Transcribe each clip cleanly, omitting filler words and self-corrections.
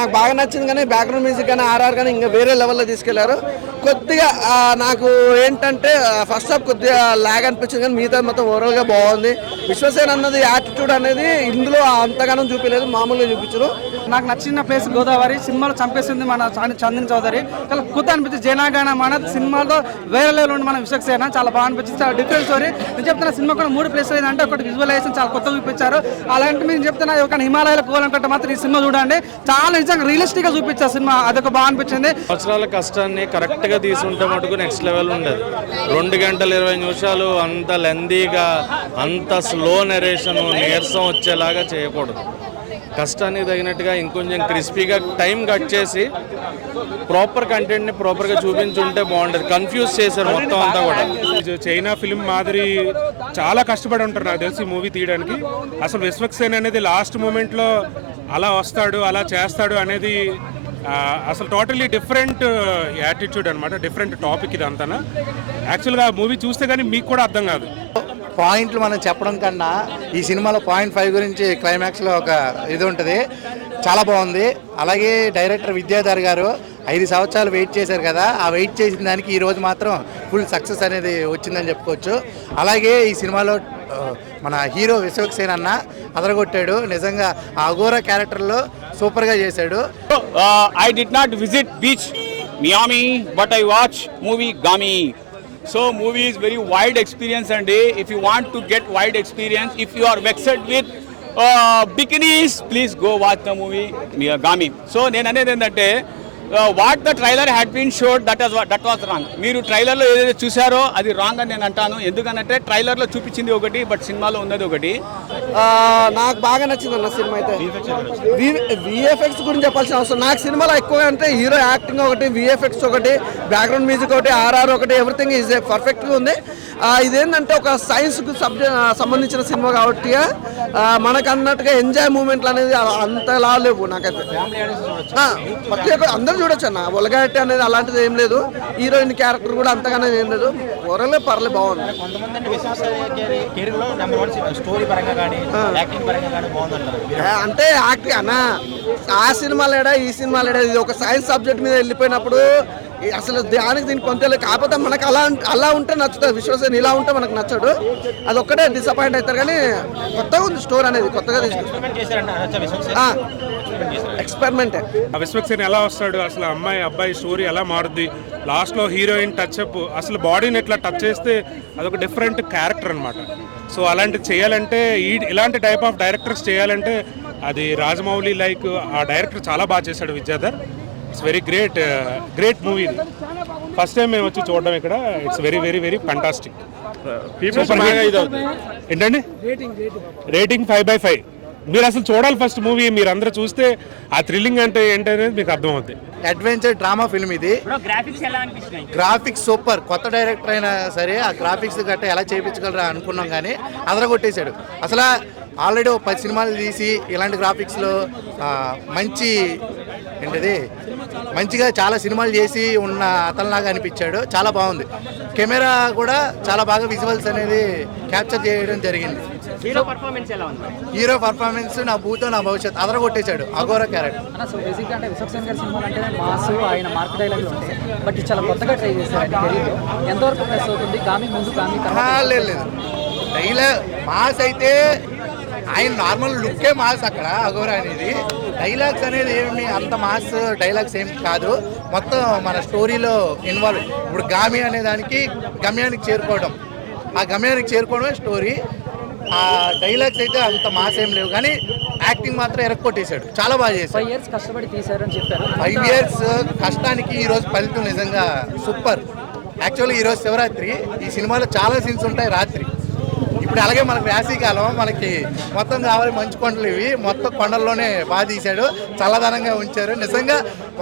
నాకు బాగా నచ్చింది, కానీ బ్యాక్గ్రౌండ్ మ్యూజిక్ కానీ ఆర్ఆర్ కానీ ఇంకా వేరే లెవెల్లో తీసుకెళ్లారు. కొద్దిగా నాకు ఏంటంటే ఫస్ట్ హాఫ్ కొద్దిగా లాగ్ అనిపించింది, కానీ మిగతా మొత్తం ఓవరాల్గా బాగుంది. విశ్వసేన అన్నది యాటిట్యూడ్ అనేది ఇందులో అంతగానం చూపించలేదు, మామూలుగా చూపించారు. నాకు నచ్చిన ప్లేస్ గోదావరి. సినిమాలో చంపేసింది మన చందన్ చౌదరి. చాలా కొత్త అనిపించింది. జయనాగాన మన సినిమాలో వేరే లెవెల్ ఉండి మన విశ్వసేన చాలా బాగా అనిపించింది. చాలా డిఫరెంట్ స్టోరీ. నేను చెప్తున్నా సినిమా కూడా 3 ప్లేస్లు ఏంటంటే ఒకటి విజువలైజేషన్ చాలా కొత్తగా చూపించారు. అలాంటి మీరు చెప్తున్నా ఒక హిమాలయాలు పోవాలనుకుంటే మాత్రం ఈ సినిమా చూడండి. చాలా నిజంగా రియలిస్టిక్ గా చూపించారు సినిమా. అదొక బాగా అనిపించింది. సంవత్సరాల కష్టాన్ని కరెక్ట్ గా తీసుకుంటే మటుకు నెక్స్ట్ లెవెల్ ఉండదు. 2 గంటల 20 నిమిషాలు అంత లెందీగా అంత స్లో నెరేషన్ నీరసం వచ్చేలాగా చేయకూడదు. కష్టానికి తగినట్టుగా ఇంకొంచెం క్రిస్పీగా టైం కట్ చేసి ప్రాపర్ కంటెంట్ని ప్రాపర్గా చూపించుంటే బాగుంటుంది. కన్ఫ్యూజ్ చేశారు మొత్తం అంతా కూడా. చైనా ఫిల్మ్ మాదిరి చాలా కష్టపడి ఉంటారు నాకు తెలిసి మూవీ తీయడానికి. అసలు విశ్వక్సేన్ అనేది లాస్ట్ మూమెంట్లో అలా వస్తాడు అలా చేస్తాడు అనేది అసలు టోటలీ డిఫరెంట్ యాటిట్యూడ్ అనమాట. డిఫరెంట్ టాపిక్ ఇది అంతా. యాక్చువల్గా మూవీ చూస్తే కానీ మీకు కూడా అర్థం కాదు. పాయింట్లు మనం చెప్పడం కన్నా ఈ సినిమాలో 0.5 గురించి క్లైమాక్స్లో ఒక ఇది ఉంటుంది. చాలా బాగుంది. అలాగే డైరెక్టర్ విద్యాధర్ గారు 5 సంవత్సరాలు వెయిట్ చేశారు కదా, ఆ వెయిట్ చేసిన దానికి ఈరోజు మాత్రం ఫుల్ సక్సెస్ అనేది వచ్చిందని చెప్పుకోవచ్చు. అలాగే ఈ సినిమాలో మన హీరో విశ్వక్సేన్ అన్న అదరగొట్టాడు. నిజంగా ఆ అఘోరా క్యారెక్టర్లో సూపర్గా చేశాడు. I did not visit beach Miami, but I watch movie Gami. So movie is very wide experience, and if you want to get wide experience, if you are vexed with bikinis, please go watch the movie Gami. So నేను అనేది ఏంటంటే what the trailer had been showed that was wrong. మీరు ట్రైలర్లో ఏదైతే చూసారో అది wrong అని నేను అంటాను. ఎందుకంటే ట్రైలర్లో చూపించింది ఒకటి, బట్ సినిమాలో ఉన్నది ఒకటి. నాకు బాగా నచ్చింది అన్న సినిమా అయితే. విఎఫ్ఎక్స్ గురించి చెప్పాల్సిన అవసరం నాకు సినిమాలో ఎక్కువగా అంటే హీరో యాక్టింగ్ ఒకటి, విఎఫ్ఎక్స్ ఒకటి, బ్యాక్గ్రౌండ్ మ్యూజిక్ ఒకటి, ఆర్ఆర్ ఒకటి, ఎవ్రీథింగ్ ఈజ్ పర్ఫెక్ట్గా ఉంది. ఇదేంటంటే ఒక సైన్స్కు సంబంధించిన సినిమా కాబట్టి మనకు అన్నట్టుగా ఎంజాయ్ మూమెంట్లు అనేది అంతలా లేవు నాకైతే. ప్రతి ఒక్క అందరూ చూడొచ్చు అన్న. ఒలగాటి అనేది అలాంటిది ఏం లేదు. హీరోయిన్ క్యారెక్టర్ కూడా అంతగానే ఏం లేదు. ఓరలే పర్లే బాగుంది. అంటే యాక్టింగ్ అన్న ఆ సినిమా లేడా ఈ సినిమా లేడా, ఇది ఒక సైన్స్ సబ్జెక్ట్ మీద వెళ్ళిపోయినప్పుడు అసలు దానికి దీనికి కొంత కాకపోతే మనకు అలా ఉంటే నచ్చుతుంది. విశ్వసేన ఇలా ఉంటే మనకు నచ్చడు. అది ఒక్కటే డిసప్పాయింట్ అవుతారు. కానీ కొత్తగా ఉంది స్టోర్ అనేది, కొత్తగా ఎక్స్పెరిమెంటే. విశ్వక్సేన్ ఎలా వస్తాడు, అసలు అమ్మాయి అబ్బాయి స్టోరీ ఎలా మారుద్ది, లాస్ట్లో హీరోయిన్ టచ్అప్, అసలు బాడీని ఎట్లా టచ్ చేస్తే అదొక డిఫరెంట్ క్యారెక్టర్ అనమాట. సో అలాంటివి చేయాలంటే ఇలాంటి టైప్ ఆఫ్ డైరెక్టర్స్ చేయాలంటే అది రాజమౌళి లైక్ ఆ డైరెక్టర్ చాలా బాగా చేశాడు Vidyadhar. It's very great movie. First time మేము వచ్చి చూడడం ఇక్కడ. It's very very very fantastic. ఏంటండి రేటింగ్ 5/5. మీరు అసలు చూడాలి ఫస్ట్ మూవీ. మీరు అందరూ చూస్తే ఆ థ్రిల్లింగ్ అంటే ఏంటనేది మీకు అర్థమవుతుంది. అడ్వెంచర్ డ్రామా ఫిల్మ్ ఇది. Graphics super. కొత్త డైరెక్టర్ అయినా సరే ఆ గ్రాఫిక్స్ గట్ట ఎలా చేయించగలరా అనుకున్నాం, కానీ అదరగొట్టేశాడు. అసలు ఆల్రెడీ 10 సినిమాలు తీసి ఇలాంటి గ్రాఫిక్స్లో మంచి ఏంటిది మంచిగా చాలా సినిమాలు చేసి ఉన్న అతనిలాగా అనిపించాడు. చాలా బాగుంది. కెమెరా కూడా చాలా బాగా విజువల్స్ అనేది క్యాప్చర్ చేయడం జరిగింది. హీరో పర్ఫార్మెన్స్ నా భూతో నా భవిష్యత్ అదరగొట్టేశాడు అఘోరా క్యారెక్టర్. లేదు డైలాగ్ మాస్ అయితే ఆయన నార్మల్ లుక్కే మాస్ అక్కడ అఘోరా అనేది. డైలాగ్స్ అనేది ఏమి అంత మాస్ డైలాగ్స్ ఏం కాదు. మొత్తం మన స్టోరీలో ఇన్వాల్వ్. ఇప్పుడు గామి అనే దానికి గమ్యానికి చేరుకోవడం, ఆ గమ్యానికి చేరుకోవడమే స్టోరీ. ఆ డైలాగ్స్ అయితే అంత మాస్ ఏం లేవు, కానీ యాక్టింగ్ మాత్రం ఎరక్కొట్టేశాడు. చాలా బాగా చేశాడు. 5 years కష్టపడి తీశారని చెప్పారు. 5 years కష్టానికి ఈరోజు ఫలితం నిజంగా సూపర్. యాక్చువల్గా ఈరోజు శివరాత్రి. ఈ సినిమాలో చాలా సీన్స్ ఉంటాయి రాత్రి. ఇప్పుడు అలాగే మనకు వేసవికాలం, మనకి మొత్తం కావాలి మంచు కొండలు. ఇవి మొత్తం కొండల్లోనే బాగా తీశాడు. చల్లదనంగా ఉంచారు. నిజంగా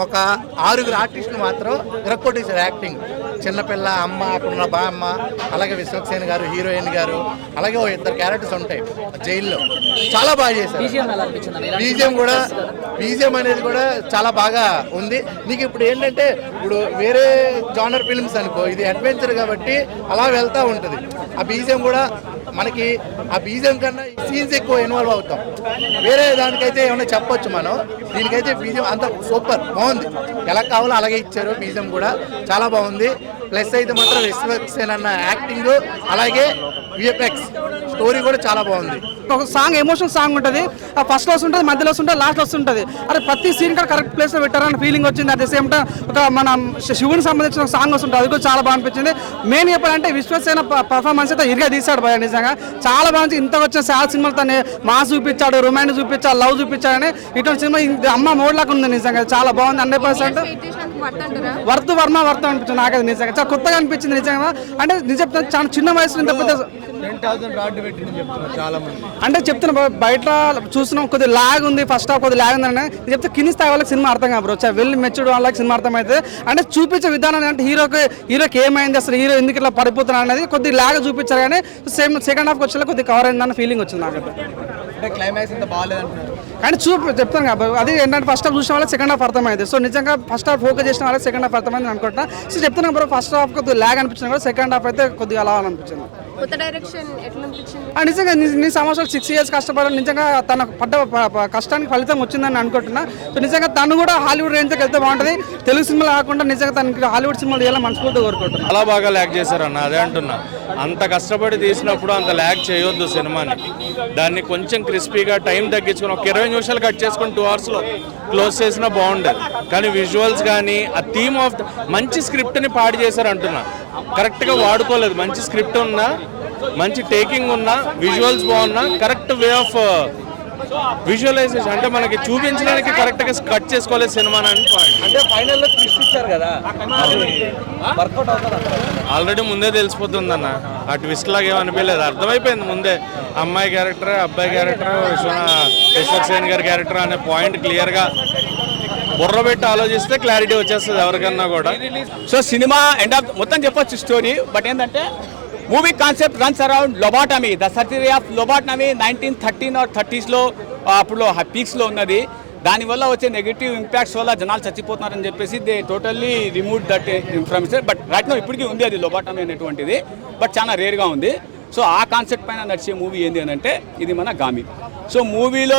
ఒక 6 ఆర్టిస్టులు మాత్రం ఇరక్కొట్టేశారు యాక్టింగ్. చిన్నపిల్ల, అమ్మ, అక్కడున్న బామ్మ, అలాగే విశ్వక్సేన్ గారు, హీరోయిన్ గారు, అలాగే 2 క్యారెక్టర్స్ ఉంటాయి జైల్లో. చాలా బాగా చేశారు. బీజిఎం అనేది కూడా చాలా బాగా ఉంది. నీకు ఇప్పుడు ఏంటంటే ఇప్పుడు వేరే జానర్ ఫిల్మ్స్ అనుకో, ఇది అడ్వెంచర్ కాబట్టి అలా వెళ్తూ ఉంటుంది. ఆ బీజిఎం కూడా మనకి ఆ బీజం కన్నా సీన్స్ ఎక్కువ ఇన్వాల్వ్ అవుతాం. వేరే దానికైతే ఏమైనా చెప్పొచ్చు మనం, దీనికైతే బీజం అంత సూపర్ బాగుంది. ఎలా కావాలో అలాగే ఇచ్చారు. బీజం కూడా చాలా బాగుంది. ప్లస్ అయితే మాత్రం విశ్వక్సేన్ అన్న యాక్టింగ్, అలాగే విఎఫ్ఎక్స్ స్టోరీ కూడా చాలా బాగుంది. ఒక సాంగ్ ఎమోషనల్ సాంగ్ ఉంటుంది, ఆ ఫస్ట్ వస్తుంటుంది, మధ్యలో వస్తుంటుంది, లాస్ట్ వస్తుంటుంది. అరే ప్రతి సీన్ కూడా కరెక్ట్ ప్లేస్లో పెట్టారని ఫీలింగ్ వచ్చింది. అట్ ద సేమ్ టైం ఒక మన శివునికి సంబంధించిన సాంగ్ వస్తుంటుంది, అది కూడా చాలా బాగా అనిపించింది. మెయిన్ చెప్పాలంటే విశ్వసేన పర్ఫార్మెన్స్ అయితే ఇరుగా తీశాడు భయ, నిజంగా చాలా బాగుంది. ఇంత వచ్చిన చాలా సినిమాలు తను మాస్ చూపించాడు, రొమాన్స్ చూపించాడు, లవ్ చూపించాడని ఇటువంటి సినిమా అమ్మ మోడ్లాగా ఉంది. నిజంగా చాలా బాగుంది. 100% వర్త్ వర్మ వర్త్ అనిపించింది నాకైతే. నిజంగా చాలా కొత్తగా అనిపించింది నిజంగా. అంటే నిజం చాలా చిన్న వయసులో ఇంత పెద్ద అంటే చెప్తున్నా బయట చూస్తున్నాం కొద్దిగా లాగ్ ఉంది, ఫస్ట్ హాఫ్ కొద్దిగా లాగ్ ఉందని చెప్తే కింది స్థాయి వాళ్ళకి సినిమా అర్థం కాదు, వెళ్ళి మెచ్యూర్డ్ వాళ్ళకి సినిమా అర్థం అయితే. అంటే చూపించే విధానం అంటే హీరోకి ఏమైంది, అసలు హీరో ఎందుకు ఇట్లా పడిపోతున్నా అనేది కొద్దిగా లాగ్ చూపించారు. కానీ సేమ్ సెకండ్ హాఫ్కి వచ్చేలా కొద్దిగా కవర్ అయిందన్న ఫీలింగ్ వచ్చింది నాకైతే. కానీ చెప్తాను కాబట్టి అది ఏంటంటే ఫస్ట్ హాఫ్ చూసిన వాళ్ళకి సెకండ్ హాఫ్ అర్థమైంది. సో నిజంగా ఫస్ట్ హాఫ్ ఫోకస్ చేసిన వాళ్ళకి సెకండ్ హాఫ్ అర్థమైంది అనుకుంటా. సో చెప్తున్నా బ్రో, ఫస్ట్ హాఫ్ కొద్దిగా లాగ్ అనిపించింది కూడా, సెకండ్ హాఫ్ అయితే కొద్దిగా అలా అనిపించింది. నిజంగా నీ సంవత్సరాలు 6 years కష్టపడాలి, నిజంగా తన పడ్డ కష్టానికి ఫలితం వచ్చిందని అనుకుంటున్నా. సో నిజంగా తను కూడా హాలీవుడ్ రేంజ్కి వెళ్తే బాగుంటుంది. తెలుగు సినిమాలు కాకుండా నిజంగా తనకి హాలీవుడ్ సినిమాలు చేయాలని మనస్ఫూర్తిగా కోరుకుంటున్నాను. చాలా బాగా ల్యాగ్ చేశారన్న, అదే అంటున్నా. అంత కష్టపడి తీసినప్పుడు అంత ల్యాగ్ చేయొద్దు సినిమాని. దాన్ని కొంచెం క్రిస్పీగా టైం తగ్గించుకుని ఒక 20 నిమిషాలు కట్ చేసుకుని 2 hours క్లోజ్ చేసినా బాగుండేది. కానీ విజువల్స్ కానీ ఆ థీమ్ ఆఫ్ మంచి స్క్రిప్ట్ని పాడు చేశారు అంటున్నా. కరెక్ట్గా వాడుకోలేదు. మంచి స్క్రిప్ట్ ఉన్నా, మంచి టేకింగ్ ఉన్నా, విజువల్స్ బాగున్నా, కరెక్ట్ వే ఆఫ్ విజువలైజేషన్ అంటే మనకి చూపించడానికి కరెక్ట్గా కట్ చేసుకోలేదు సినిమాని అని పాయింట్. అంటే ఫైనల్లో ట్విస్ట్ ఇచ్చారు కదా, వర్కౌట్ అవుతుంది. ఆల్రెడీ ముందే తెలిసిపోతుందన్న, ఆ ట్విస్ట్ లాగా ఏమనిపించలేదు, అర్థమైపోయింది ముందే. అమ్మాయి క్యారెక్టర్, అబ్బాయి క్యారెక్టర్, విశ్వక్సేన్ గారి క్యారెక్టర్ అనే పాయింట్ క్లియర్గా బుర్ర పెట్టి ఆలోచిస్తే క్లారిటీ వచ్చేస్తుంది ఎవరికన్నా కూడా. సో సినిమా ఎండ్ ఆఫ్ మొత్తం చెప్పొచ్చు స్టోరీ, బట్ ఏంటంటే movie concept runs around lobotomy, the surgery of lobotomy 1913 or 30s అప్పుడు పీక్స్లో ఉన్నది. దానివల్ల వచ్చే నెగిటివ్ ఇంపాక్ట్స్ వల్ల జనాలు చచ్చిపోతున్నారని చెప్పేసి they totally remove that information. But right now ఇప్పటికీ ఉంది అది లొబాటమీ అనేటువంటిది, బట్ చాలా రేర్గా ఉంది. సో ఆ కాన్సెప్ట్ పైన నడిచే మూవీ ఏంటి అని అంటే ఇది మన గామి. సో మూవీలో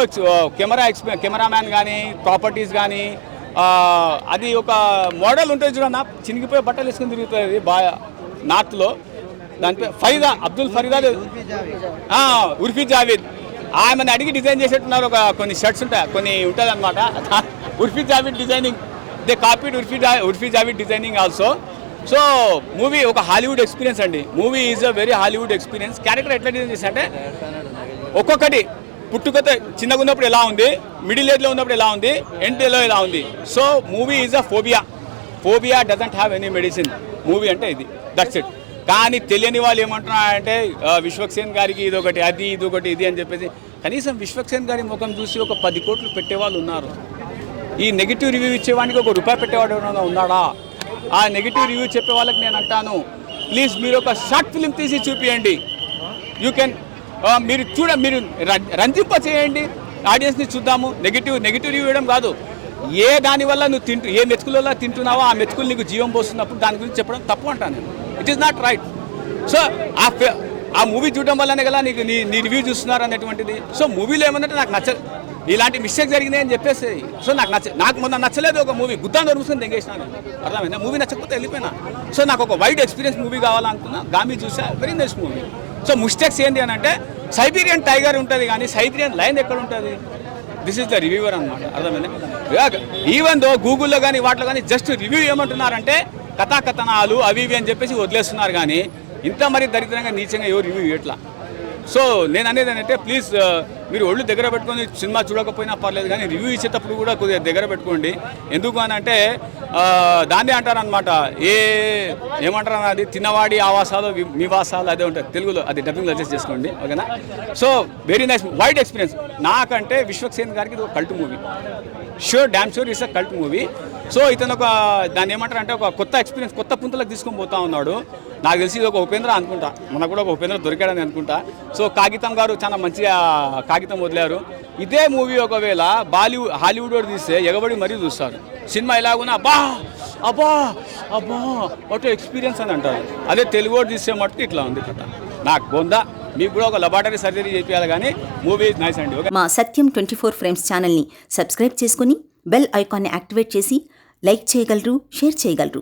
కెమెరామ్యాన్ కానీ, ప్రాపర్టీస్ కానీ, అది ఒక మోడల్ ఉంటుంది చూడన్నా, చినిగిపోయే బట్టలు వేసుకుని తిరుగుతుంది బాగా నార్త్లో. దానిపై ఫరీదా, అబ్దుల్ ఫరీదా, ఉర్ఫీ జావేద్, ఆమెను అడిగి డిజైన్ చేసేట్టున్నారు. కొన్ని షర్ట్స్ ఉంటాయి, కొన్ని ఉంటుంది అనమాట. Urfi Javed designing, they copied Urfi Javed designing also. So movie ఒక హాలీవుడ్ ఎక్స్పీరియన్స్ అండి. Movie is a very Hollywood experience. Character ఎట్లా డిజైన్ చేసి అంటే ఒక్కొక్కటి పుట్టుకతో చిన్నగా ఉన్నప్పుడు ఎలా ఉంది, మిడిల్ ఏజ్లో ఉన్నప్పుడు ఎలా ఉంది, ఎండ్లో ఎలా ఉంది. So movie is a phobia doesn't have any medicine. Movie అంటే ఇది, దట్స్ ఇట్. కానీ తెలియని వాళ్ళు ఏమంటున్నారంటే విశ్వక్సేన్ గారికి ఇదొకటి అది, ఇదొకటి ఇది అని చెప్పేసి. కనీసం విశ్వక్సేన్ గారి ముఖం చూసి ఒక 10 కోట్లు పెట్టేవాళ్ళు ఉన్నారు. ఈ నెగిటివ్ రివ్యూ ఇచ్చేవాడికి ₹1 పెట్టేవాడు ఎవరైనా ఉన్నాడా? ఆ నెగిటివ్ రివ్యూ చెప్పే వాళ్ళకి నేను అంటాను, ప్లీజ్ మీరు ఒక షార్ట్ ఫిల్మ్ తీసి చూపియండి. యూ కెన్ మీరు రంజింప చేయండి, ఆడియన్స్ని చూద్దాము. నెగిటివ్ రివ్యూ ఇవ్వడం కాదు. ఏ దానివల్ల నువ్వు ఏ మెతుకులలో తింటున్నావో ఆ మెతుకులు నీకు జీవం పోస్తున్నప్పుడు దాని గురించి చెప్పడం తప్పు అంటాను నేను. It is not right. So ఆ మూవీ చూడడం వల్లనే కదా నీకు నీ రివ్యూ చూస్తున్నారు అనేటువంటిది. సో మూవీలో ఏమన్నట్టు నాకు నచ్చదు, ఇలాంటి మిస్టేక్ జరిగినాయి అని చెప్పేసి. సో నాకు మొన్న నచ్చలేదు ఒక మూవీ, గుత్తాన్ని దొరుకుతుంది తెంగేసినాను, అర్థమైనా. మూవీ నచ్చకపోతే వెళ్ళిపోయినా. సో నాకు ఒక వైడ్ ఎక్స్పీరియన్స్ మూవీ కావాలనుకున్నా, గామి చూసా, very nice movie. So mistakes ఏంటి అని అంటే సైబీరియన్ టైగర్ ఉంటుంది కానీ సైబీరియన్ లయన్ ఎక్కడ ఉంటుంది? దిస్ ఈస్ ద రివ్యూవర్ అనమాట, అర్థమైంది. ఈవెన్ దో గూగుల్లో కానీ వాటిలో కానీ జస్ట్ రివ్యూ ఏమంటున్నారంటే కథాకథనాలు అవి ఇవి అని చెప్పేసి వదిలేస్తున్నారు. కానీ ఇంత మరి దరిద్రంగా నీచంగా ఎవరు రివ్యూ ఇట్లా. సో నేను అనేది ఏంటంటే ప్లీజ్ మీరు ఒళ్ళు దగ్గర పెట్టుకొని సినిమా చూడకపోయినా పర్లేదు, కానీ రివ్యూ ఇచ్చేటప్పుడు కూడా కొద్దిగా దగ్గర పెట్టుకోండి. ఎందుకు అని అంటే దాన్నే అంటారనమాట, ఏమంటారు అది, తిన్నవాడి ఆవాసాలు నివాసాలు అదే ఉంటుంది తెలుగులో, అది డబ్బింగ్ అడ్జస్ట్ చేసుకోండి, ఓకేనా. So very nice wide experience. నాకంటే విశ్వక్సేన్ గారికి ఇది ఒక cult movie, sure damn sure is a cult movie. So ఇతను ఒక దాన్ని ఏమంటారు అంటే ఒక కొత్త ఎక్స్పీరియన్స్, కొత్త పుంతలకు తీసుకొని పోతా ఉన్నాడు. నాకు తెలిసి ఇది ఒక ఉపేంద్ర అనుకుంటా, మనకు కూడా ఒక ఉపేంద్ర దొరికాడని అనుకుంటా. సో కాగితం గారు చాలా మంచిగా కాగితం వదిలారు. ఇదే మూవీ ఒకవేళ హాలీవుడ్ తీస్తే ఎగబడి మరీ చూస్తారు. సినిమా ఎలాగున్నా అబ్బా అబ్బా అబ్బా వాటి ఎక్స్పీరియన్స్ అని అంటారు. అదే తెలుగు తీస్తే మటుకు ఇట్లా ఉంది కథ. నాకు బొందా మీకు కూడా ఒక లబాటరీ సర్జరీ చేయాలి కానీ మూవీ ఇస్ నైస్ అండి. ఓకే, మా సత్యం 24 ఫ్రేమ్స్ ఛానల్ని సబ్స్క్రైబ్ చేసుకుని బెల్ ఐకాన్ని యాక్టివేట్ చేసి లైక్ చేయగలరు, షేర్ చేయగలరు.